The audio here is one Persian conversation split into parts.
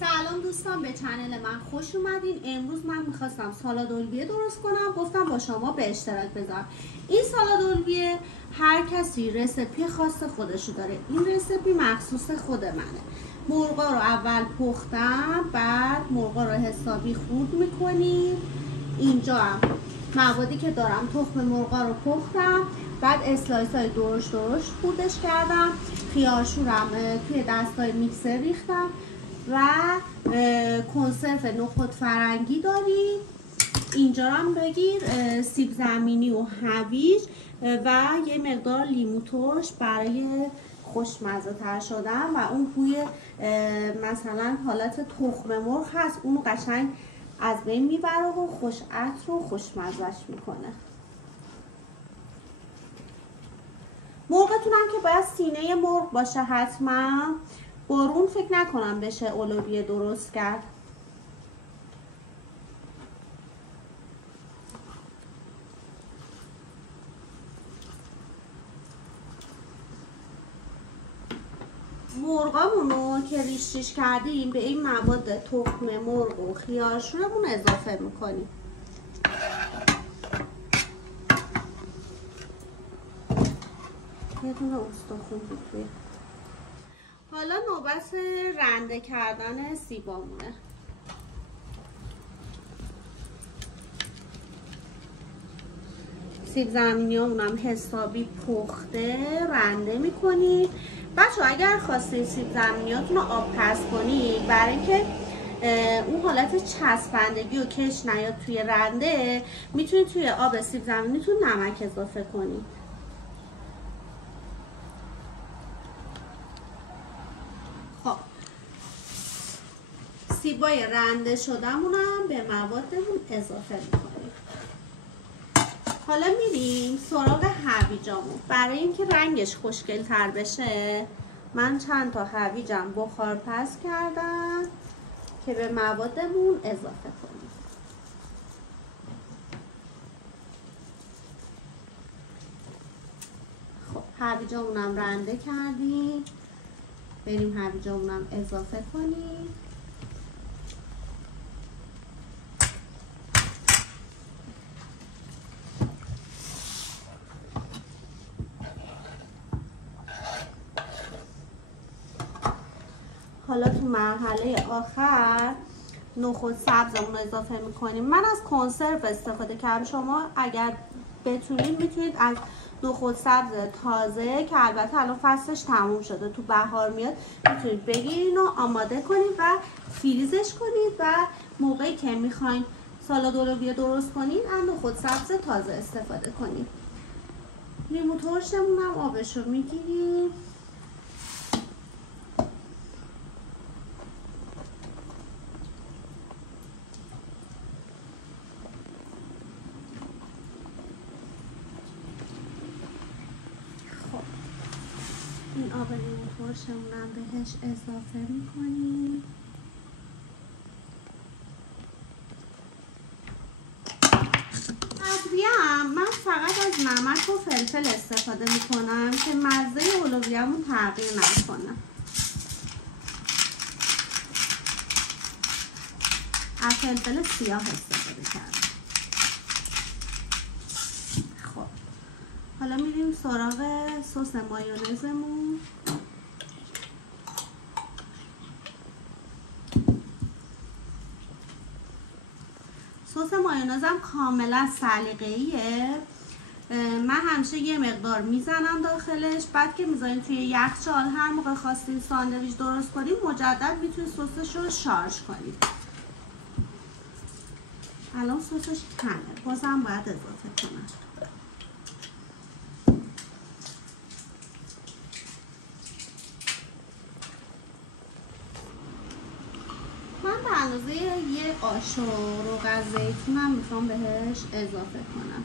سلام دوستان، به چنل من خوش اومدین. امروز من میخواستم سالاد الویه درست کنم، گفتم با شما به اشتراک بذارم. این سالاد الویه هر کسی رسیپی خاص خودشو داره. این رسیپی مخصوص خود منه. مرغا رو اول پختم، بعد مرغا رو حسابی خورد میکنیم. اینجا هم موادی که دارم: تخم مرغا رو پختم، بعد اسلایس های درشت خوردش کردم، خیارشورم توی دستای میکسر ریختم و کنسرو نخود فرنگی داریم. اینجا هم بگیر سیب زمینی و هویج و یه مقدار لیمو ترش برای خوشمزه تر شدن و اون بوی مثلا حالت تخم مرغ هست، اونو قشنگ از بین میبره و خوش عطر و خوشمزهش میکنه. مرغتون هم که باید سینه مرغ باشه حتما، برون فکر نکنم بشه الویه درست کرد. مرغامونو که ریش کردیم به این مواد تخم مرغ و خیارشورمون اضافه میکنیم. یه دونه استخون بود توی. حالا نوبت رنده کردن سیبامونه. سیب زمینیامون هم حسابی پخته رنده میکنید. بچه اگر خواستید سیب زمینیاتون رو آب پس کنید برای اینکه اون حالت چسبندگی و کش نیاد توی رنده، میتونید توی آب سیب زمینیتون نمک اضافه کنید. خب سیبای رنده شدمونم به موادمون اضافه میکنیم. حالا میریم سراغ هویجامون. برای اینکه رنگش خوشگل تر بشه من چند تا هویجم بخار پس کردم که به موادمون اضافه کنیم. خب هویجامونم رنده کردیم، بریم هویجامونم اضافه کنیم. حالا تو مرحله آخر نخود سبزمون رو اضافه میکنیم. من از کنسرو استفاده کردم، شما اگر بتونید میتونید از نخود سبز تازه که البته الان فصلش تموم شده تو بهار میاد میتونید بگیرین و آماده کنید و فریزش کنید و موقعی که میخواین سالاد الویه درست کنید از نخود سبز تازه استفاده کنید. لیمو ترشمون هم آبش رو میگیریم. این آب لیمو ترشمون هم بهش اضافه میکنیم. ادویه‌ام من فقط از نمک و فلفل استفاده میکنم که مزه الویه‌مون تغییر نکنه. از فلفل سیاه استفاده کردم. خب حالا میریم سراغ سس مایونزمون. سس مایونزم کاملا سلیقه‌ایه. من همیشه یه مقدار میزنم داخلش، بعد که میذاریم توی یخچال هر موقع خواستین ساندویچ درست کنیم مجدد میتونید سسش رو شارژ کنید. الان سسش کمه، بازم باید اضافه کنم. من به اندازه یه قاشق روغن زیتونم میخوام بهش اضافه کنم.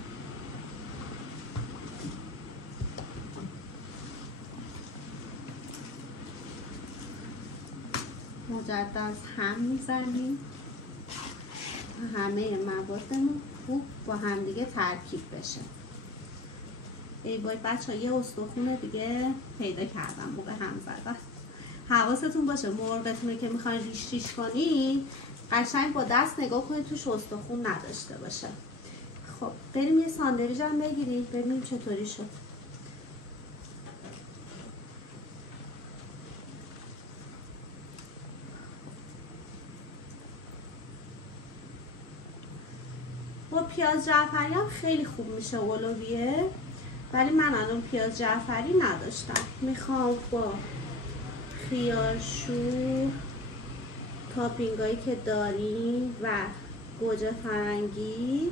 مجدد هم میزنیم همه موادمون خوب با هم دیگه ترکیب بشه. ای وای بچه ها، یه استخون دیگه پیدا کردم موقع هم زدن. حواستون باشه مرغتونه که میخواین ریش ریش کنین قشنگ با دست نگاه کنید توش استخون نداشته باشه. خب بریم یه ساندویچ هم بگیریم ببینیم چطوری شد. با پیاز جعفری هم خیلی خوب میشه اولویه، ولی من الان پیاز جعفری نداشتم. میخوام با خیارشور تاپینگایی که داریم و گوجه فرنگی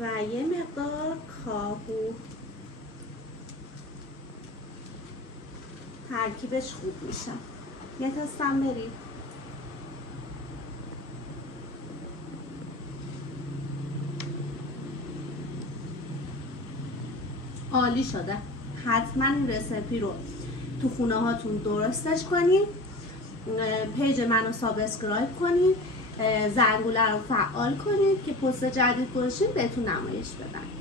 و یه مقدار کاهو ترکیبش خوب میشه. یه تستم بریم. عالی شده. حتما این رسیپی رو تو خونه هاتون درستش کنید. پیج منو سابسکرایب کنید، زنگوله رو فعال کنید که پست جدید گذاشتیم بهتون نمایش بدن.